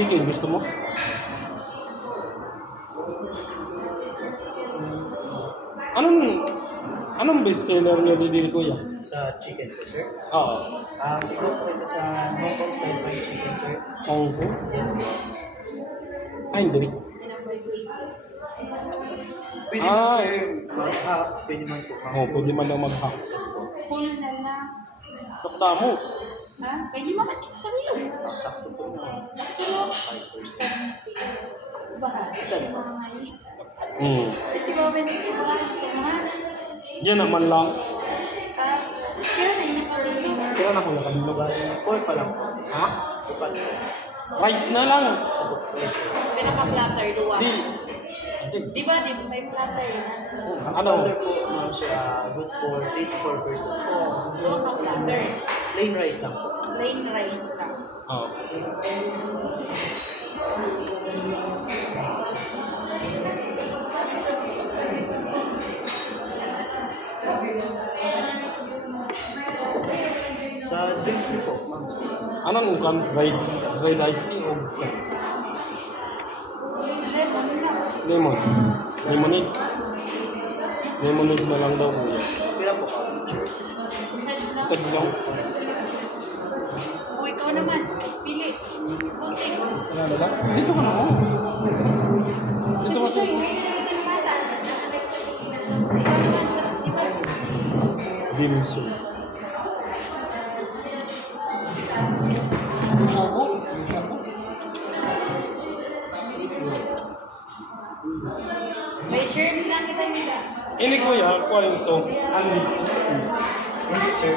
Chicken, gusto mo? Anong best seller niyo dito, kuya? Sa chicken po, sir? Oo. Ito po ito sa Hong Kong style fried chicken, sir. Hong Kong? Yes, sir. Ay, hindi. Pwede man, sir, mag-half. Pwede man po. Oo, pwede man lang mag-half. Yes po. Full na lang. Takda mo. Ha? Pwede makakita sa iyo. Sakto po na. Pero, 5%. bahas. Saan? Mga ngayon. Kasi ba, when it's Yan naman lang. kaya na yun ako dito. Kaya na kuya kanino ba? 4 pa lang po. Ha? 4 pa lang. Rice na lang. Pinaka-platter, duwa. Di. Di ba, may platter na. Ano? Platter po, ma'am, siya good for 84% po. Duwa ka platter. Plain rice lang po. Plain rice lang. Oo. Sa drinks niyo po, ma'am. Anong kan? Red iced tea o Lemon na. lemon? Lemonade. Lemonade na lang daw kuya. Pila po ka? Isa lang. Sad lang. O, ikaw naman. Pili. Pusing. Ano ba? Dito ka na mo. Dito ka sa... Dimsum. Sabo? May shirt lang kita nila. Ini kuya, kuha ito. Hindi, sir.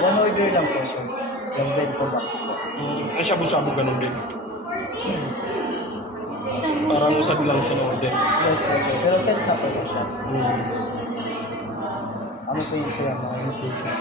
One order lang po, sir. Yung bed ko box po. Ay, shabu-shabu ganun din. Parang usag lang siya ng order. Yes po, sir. Pero set na po siya. Ano po yung sir? Mga invitation.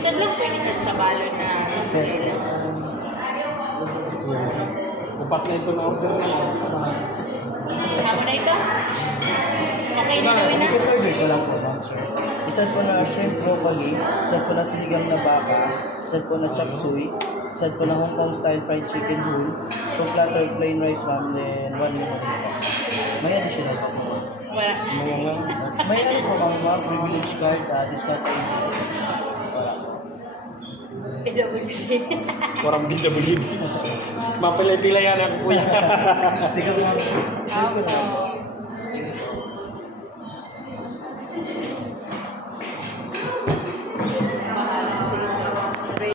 Saan lang pwede sa balon na Yes. Upat na ito na order na yun. Kamo na ito? Okay na gawin na? Ito order ko lang po, ma'am, sir. Isa po na shrimp broccoli, isa po na sinigang na baka, isa po na chop suey, isa po na Hong Kong style fried chicken whole, 2 platter plain rice, ma'am, then 1 lemon. May additional po. Wala. Mga nga. May ano po, ma'am, privilege card, discount card. PWD. Parang bida-bida. Mapilay-pilay yan ako kuya. Sige po, ma'am.